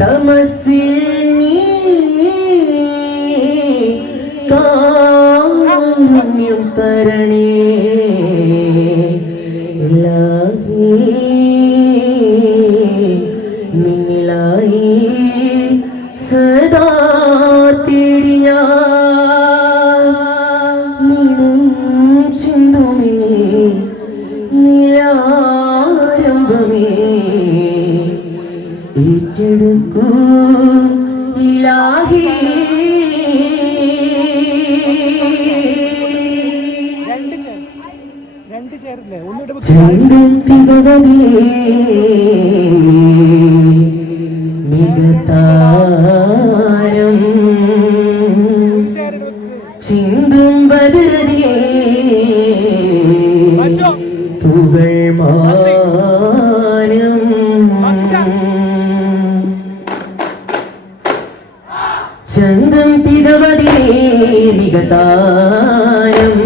തമസിൽ നീ കാരുണ്യം തരണേ ഇലാഹി നിന്നിലായി സദാ തേടിയ നിന്നും ചിന്തുമേ നിലാരംഭമേ ഏറ്റെടുക്കൂ ഇലാഹി. ചന്ദ്രൻ തികവതിലേ മികതാരം ചിന്തും ബദലതിയേ പുകൾ മാനം ചന്ദ്രൻ തികവതിലേ മികതാരം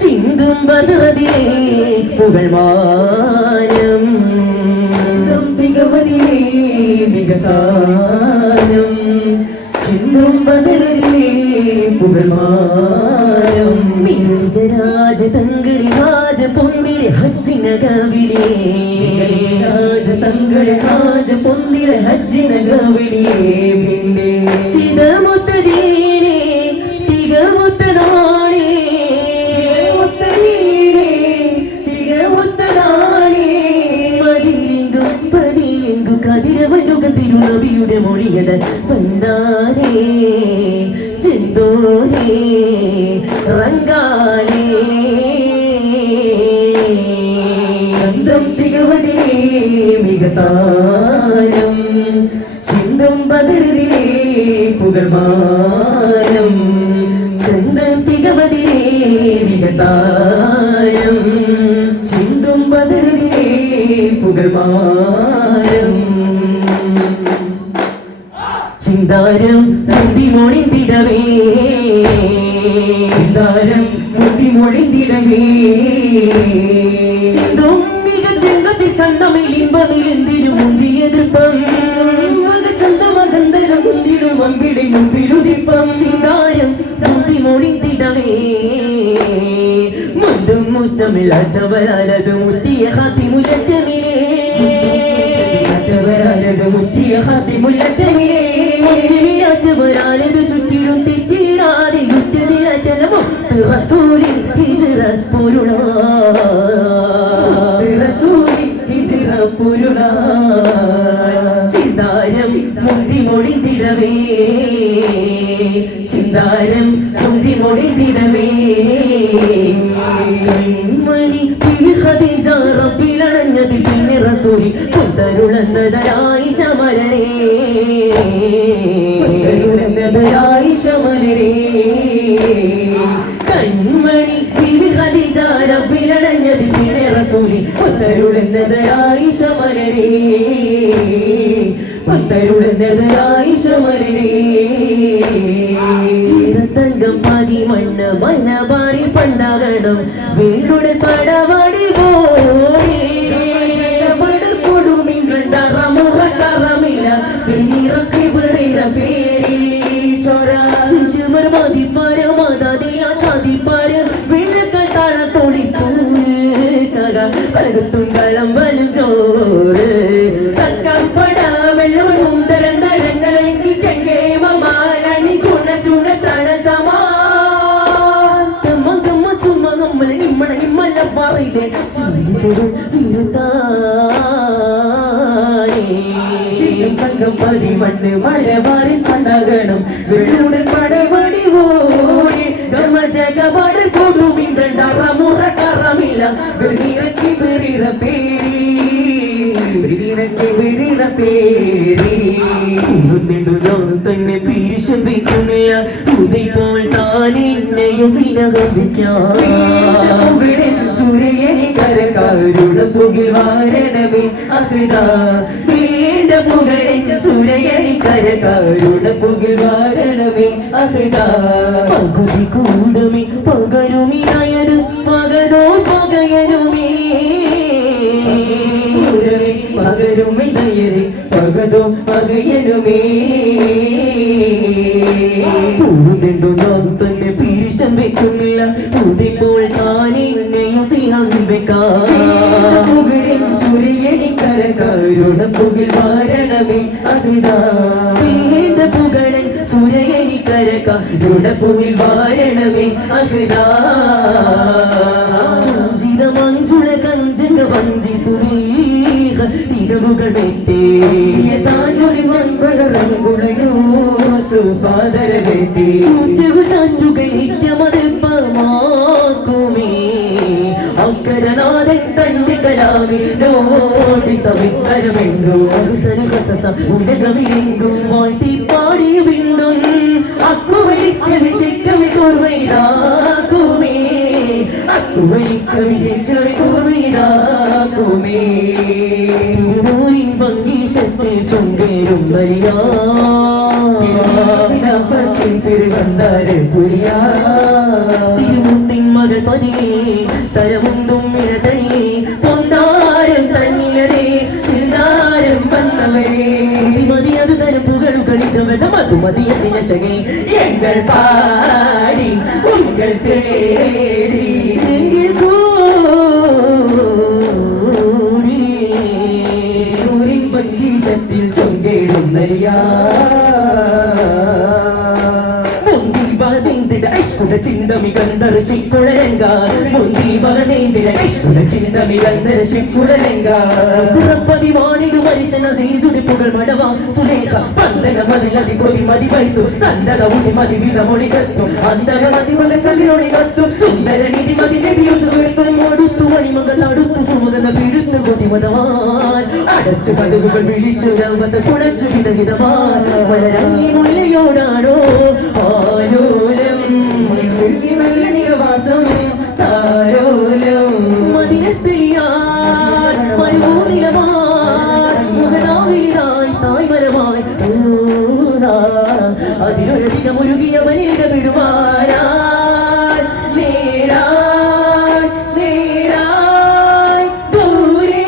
ചിന്തും ബദലതിയേ പുകൾ മാനം ചന്ദ്രൻ തികവതിലേ മികതാരം ചിന്തും ബദലതിയേ പുകൾ മാനം രാജതങ്ങളി രാജ പൊന്തിരെ ഹജ്ജിനകവിലേ രാജതങ്ങളെ രാജ പൊന്തിരെ ഹജ്ജിനകവിലേ ചിതമുത്തരീരേ തികമുത്തനാണേ തികമുത്തനാണേ പതിരിങ്കു കതിരവനുകത്തിരുനബിയുടെ മൊഴിയത വന്നാനേ ചിന്തോരേ റങ്കാലേ ചന്തം തികവതിരേ മികതാരം ചിന്തം ബദറിരേ പുകൾമാനം ചന്തം തികവതിരേ മികതാരം ചിന്തം ബദറിരേ പുകൾമാനം ചിന്താരം മുന്തിമൊഴിന്തിടവേ ചിന്താരം മുന്തിമൊഴിന്തിടവേ ചിന്തും മികച്ചെങ്കത്തിൽ ചന്തമിൽ ഇമ്പമിൽ എന്തിനു മുന്തി എതിർപ്പം ചന്തമകന്തരം മുന്തിടും അമ്പിളി മുമ്പിലുതിപ്പം ചിന്താരം മുന്തിമൊഴിന്തിടവേ മുന്തും മുറ്റമില്ലാറ്റവരാലത് മുറ്റിയ ഹാത്തിമുലറ്റമിലേ മുറ്റിയ ഹാത്തിമുലറ്റമിലേ ചുറ്റിടും തെറ്റിടാതെ യുദ്ധനില ജലമോ റസൂലിൻ ഹിജ്റ പൊരുളാ റസൂലിൻ ഹിജ്റ പൊരുളാ ചിന്താരം മുന്തിമൊഴിന്തിടവേ ചിന്താരം മുന്തിമൊഴിന്തിടവേ കൺമണി ബിബി ഖദീജ റബ്ബിലണഞ്ഞതിൽ പിന്നെ റസൂലിൻ കൊണ്ടരുളന്നതായി ശമരേ കൺമണി ബിബി ഖദീജ റബ്ബിലണഞ്ഞതിൽ പിന്നെ റസൂലിൻ കൊണ്ടരുളന്നതായി ശമരേ പത്തരുളന്നതായി ശമരേ ചിരതങ്കം പതിമണ്ണ് മലബാറിൽ പണ്ടാകണം വീടുടെ പടവടി പോയി പടർക്കൊടുമില്ല പിന്നിറക്കി പേരില പേരി ചൊര ശിശുമർ മതിപ്പാര മാതാതിയ ചാതിപ്പാര വിലക്കട്ടാഴ തൊളിപ്പൂര് കര കലകത്തും കളം വലും ചോറ് തക്കപ്പട വെള്ളം മുന്തരം തരങ്ങളെങ്കിൽ കെങ്കേ മമാലണി ഗുണ ചുണ തടസമാ മകമ്മ സുമ നമ്മൾ നിമ്മണ നിമ്മല്ല പറയില്ലേ ചിരിതൊരു തങ്കം പതിമണ്ണ് മലബാറിൽ പണ്ടാകണം വെള്ളുടൻ പടവടി പോയി ധർമ്മജഗപാടൽ കൊടുമിன்றമുറ കറമില്ല വെളിയിറക്കി വെറിറ പേരി വെളിയിറക്കി വെറിറ പേരി നിന്നു ഞാൻ തന്നെ പിരിശിക്കുന്നില്ല ഉദയപ്പോൾ താൻ എന്നെയെ സിനഹവിക്കാം സൂര്യനെ കരകാരുടെ പുകിൽ വാരണമേ അഹ്ദാ പുകഴിൻ സൂര്യനി കരകാരുടെ പുകിൽ വാരണമേ അഹ്ദാ പകുതി കൂടുമി പകരുമിനായത് പകരോ പകയരുമേ പകരുമിതയരെ പകതോ പകയ പയ്യനുമേ പൂവുന്നുണ്ടോ ഞാൻ തന്നെ പിരിശം വെക്കുന്നില്ല പൂതിപ്പോൾ താനെന്നെയും സിഹം വെക്കാറുകളിൽ സൂര്യനിക്കരകാരുണപ്പുകിൽ വാരണമേ അതുതാ പുകളൻ സൂര്യനിക്കരകാരുണപ്പുകിൽ വാരണമേ അതുതാ മഞ്ജുള കഞ്ചക വഞ്ചി സുരീഹ തികവുകൾ വെത്തേ താജൊളി മൺപഴറങ്കുളയോ സുഫാദര വെത്തേ മുറ്റവു ചാഞ്ചുകൾ ഇറ്റമതിൽപ്പമാക്കുമേ അക്കരനാഥൻ തന്റെ കലാവിനോടി സവിസ്തരമെണ്ടോ അവസര കസസ ഉലകവിലെങ്കും വാഴ്ത്തി പാടി വിണ്ണും അക്കുവലിക്ക വിജയിക്കവി കോർവൈരാക്കുമേ ിൽ ചൊങ്കേരും തിരുമുത്തിൻ മകൾ പതിയെ തരമുന്തും ഇടതണിയെ പൊന്നാരം തന്നിലതേ ചിന്താരം വന്നവരെ മതി അത് തരം പുകളുകളിതവത മധുമതിയതിന ശകേ എങ്ങൾ പാടി ഉങ്ങൾ തേടി എങ്കിൽ കൂടി ൂരിൻ പങ്കീശത്തിൽ ചൊങ്കേടുന്നരിയാ ചിന്തമി കണ്ടർശിക്കുഴലങ്ക മുന്തി മകനേന്ദിര ചിന്തമി കണ്ടർശിക്കുഴലങ്ക സിറപ്പതിവാണിടു മനുഷ്യന സീസുടിപ്പുകൾ മടവ സുലേഖ പന്തന മതിലതി കൊതി മതി വൈത്തു സന്തത ഉതി മതി വിധ മൊഴി കത്തു അന്തര മതി മല കലിയൊഴി കത്തു സുന്ദര നിധി മതി നബിയൂസ് വെളുത്തും ഒടുത്തു മണിമക തടുത്തു സുമകന പിടുത്തു കൊതി മതവാൻ അടച്ചു കടുകുകൾ വിളിച്ചു രവത കുളച്ചു വിധവിധവാൻ മലരങ്ങി മുല്ലയോടാണോ ആലോലം നല്ല നിർവാസം താരോലം മദിനത്തിയാൻ മരുഭൂനിലമാൻ മുഖനാവിലായി തായ്മരമായി അതിലൊരധികം ഒരുകിയവനിട വിടുവാനാൻ നേരാൻ നേരാൻ ദൂരെ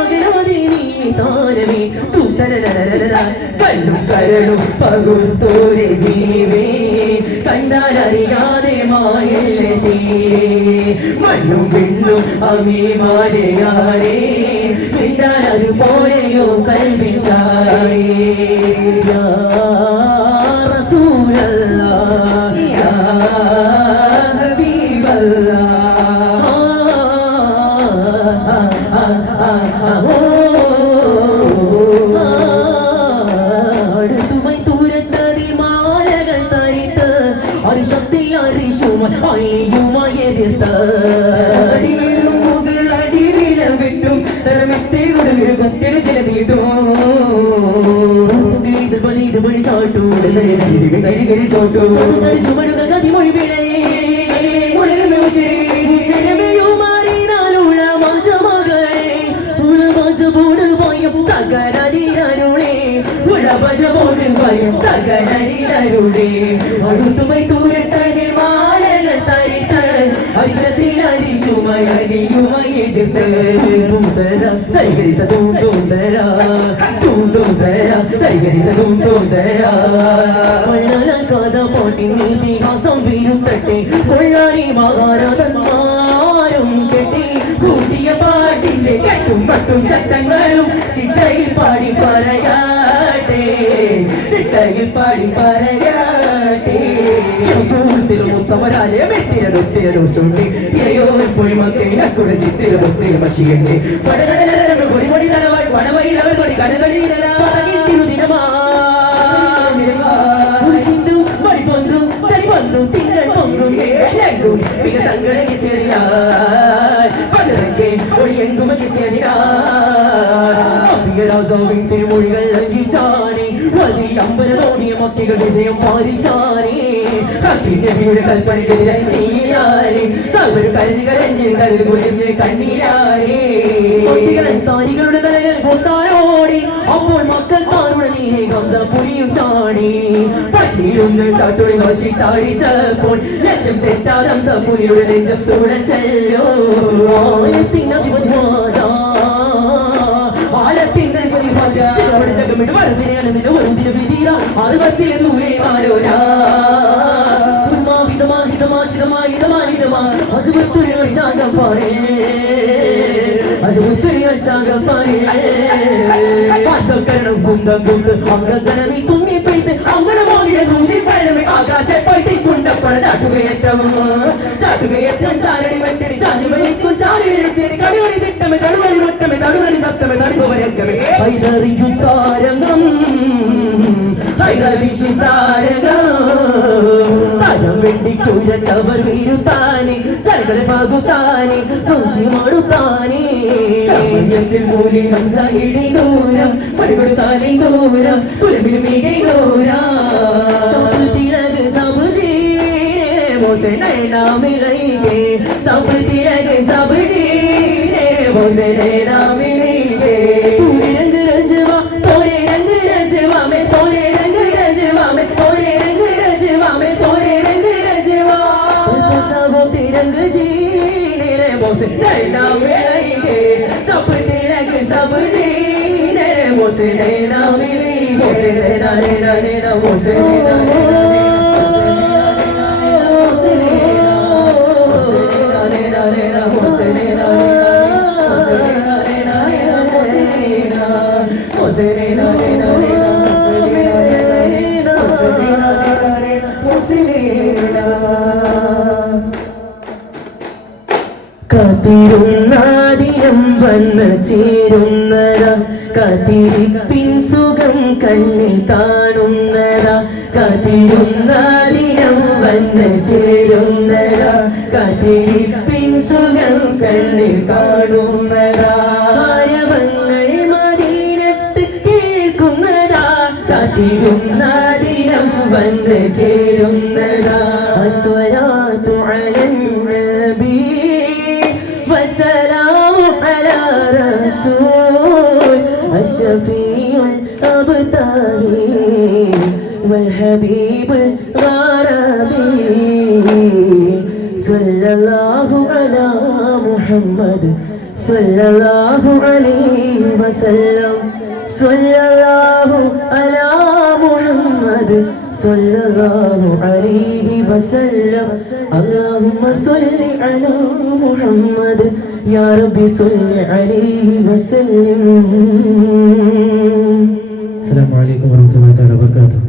അകലാതെ നീ താരമേ തൂത്തരരരരര കണ്ണും കരളും പകുത്തോരെ ജീവേ കണ്ടാലറിയാതെ മായല്ലേ മണ്ണും പിണ്ണും അമീമാരെയാണേ പിണ്ടാൽ അതുപോലെയോ കൽപ്പിച്ചായേ യാ റസൂലല്ലാഹ് യാ ഹബീബല്ലാഹ് അടുത്തുമായി ദൂരത്തതിൽ മാലകൾ തരിത്ത് അരിശത്തിൽ അരിശുമൻ അയ്യുമായി എതിർത്ത് അടിവില വിട്ടും തരമെത്തിയുടെ വിഴുപത്തിന് ചില നീട്ടും ഇത് വഴി ചാട്ടു ചോട്ടു ചുമടുകൾ കതിമൊഴി വിളയേ ഉണരുന്നു ശരിയുമാറിനാലുള്ള മാസമകളെ ഉളവജപോട് ഭയം സകരരുളേ ഉളവജപോട് ഭയം സകരരുളേ അടുത്തുമായി ദൂരത്തതിൽ മാലകൾ തരിത്ത് അരിശത്തിൽ അരിശുമായി അലിയുമായി എതിർത്ത് തൂന്തര സൈകരിസ തൂന്തര തൂന്തര സൈകരിസ തൂന്തര കഥ പാട്ടിൻ ഇതിഹാസം വിരുത്തട്ടെ കൊള്ളാരി മഹാരാജന്മാരും കെട്ടി കൂട്ടിയ പാട്ടിന്റെ കെട്ടും പട്ടും ചട്ടങ്ങളും ചിട്ടയിൽ പാടി പറയാട്ടെ ചിട്ടയിൽ പാടി പറയാട്ടെ സമരാലെ വെട്ടിരടുത്തിരടുത്തി ഇരയോ എപ്പോഴും മക്കളെ ചിത്തിരമുത്തിര മഷികണ്ടെ പൊടിപൊടി നടവായി പടവയിൽ അവർ കൊടി കടകളിലിരലാ സിന്ധു മണി പൊന്തു തലി പൊന്തു തിങ്കൾ പൊങ്കും ലങ്കും മിക തങ്ങളെ കിസേരിനാർ പടരങ്കെ ഒളിയെങ്കുമ കിസേരിനാർ തിരുമൊഴികൾ ലംഘിച്ചാനേ അതിൽ അമ്പരതോണിയ മക്കൾ വിജയം പാലിച്ചാനേ നബിയുടെ കൽപ്പനയ്ക്കെതിരായി നീയാലേ സർവരു കരുതി കരഞ്ഞ് കരുതി കുളിഞ്ഞ് കണ്ണീരാലേ സാരികളുടെ തലകൾ കൊണ്ടാനോടി അപ്പോൾ മക്കൾ താരുടെ നീരെ പുരിയും ചാടി പറ്റിയിരുന്ന് ചാട്ടുടി നോശി ചാടിച്ചപ്പോൾ ലക്ഷ്യം തെറ്റാതെ പുലിയുടെ നെഞ്ചം തുടച്ചല്ലോ ആലത്തിനധിപതി ആലത്തിനധിപതി നമ്മുടെ ജഗമിട്ട് വറുതിനെയാണ് നിന്റെ വറുതിന് വിധീര ആർവത്തിലെ സൂര്യമാരോരാ ചാട്ടുകയറ്റം ചാരടി വെട്ടടി ചാഞ്ഞു വലിക്കും ചാടി വീഴ്ത്തിയടി കടിവടി തിട്ടമേ ചടുകളി വട്ടമേ തടുകളി സത്തമേ തടിപവരക്കമേ ഹൈദറിയുത്താരംഗം ഹൈദരീക്ഷിതാരംഗം താരം വെട്ടിക്കുഴ ചവർ വീഴുത്താനെ ചരകളെ പാകുത്താനെ ദോഷി മാടുത്താനെ സമയത്തിൽ മൂലി ഹംസ ഇടി ദൂരം പടികൊടുത്താനെ ദൂരം കുലമിന് മികൈ ദൂരം തിലക് സബുജി मोसे नैना मिलेंगे सब तिलक सब्जी रे मोसे नैना मिलेंगे तूने रंग रजवा तोरे रंग रजवा में तोरे रंग रजवा में तोरे रंग रजवा में तोरे रंग रजवा चाहो तिरंग जी रे मोसे नैना मिलेंगे सब तिलक सब्जी रे मोसे नैना मिलेंगे मोसे नैना नैना नैना मोसे नैना കാത്തിരുന്നാദിനം വന്ന് ചേരുന്നതാ കാത്തിരിപ്പിൻ സുഖം കണ്ണിൽ കാണുന്നതാ കാത്തിരുന്നാദിനം വന്ന് ചേരുന്നതാ കാത്തിരിപ്പിൻ സുഖം കണ്ണിൽ കാണുന്നതാ ആരവങ്ങൾ മദീനത്ത് കേൾക്കുന്നതാ കാത്തിരുന്നാദിനം വന്ന് ചേരുന്നതാ അസ്വലാത്തു അലൻ നബി والسلام على رسول الشفيع الأبطالي والحبيب الغربي صلى الله على محمد صلى الله عليه وسلم صلى الله على محمد صلى الله عليه وسلم اللهم صل على محمد يا ربي صل عليه وسلم. السلام عليكم ورحمة الله وبركاته.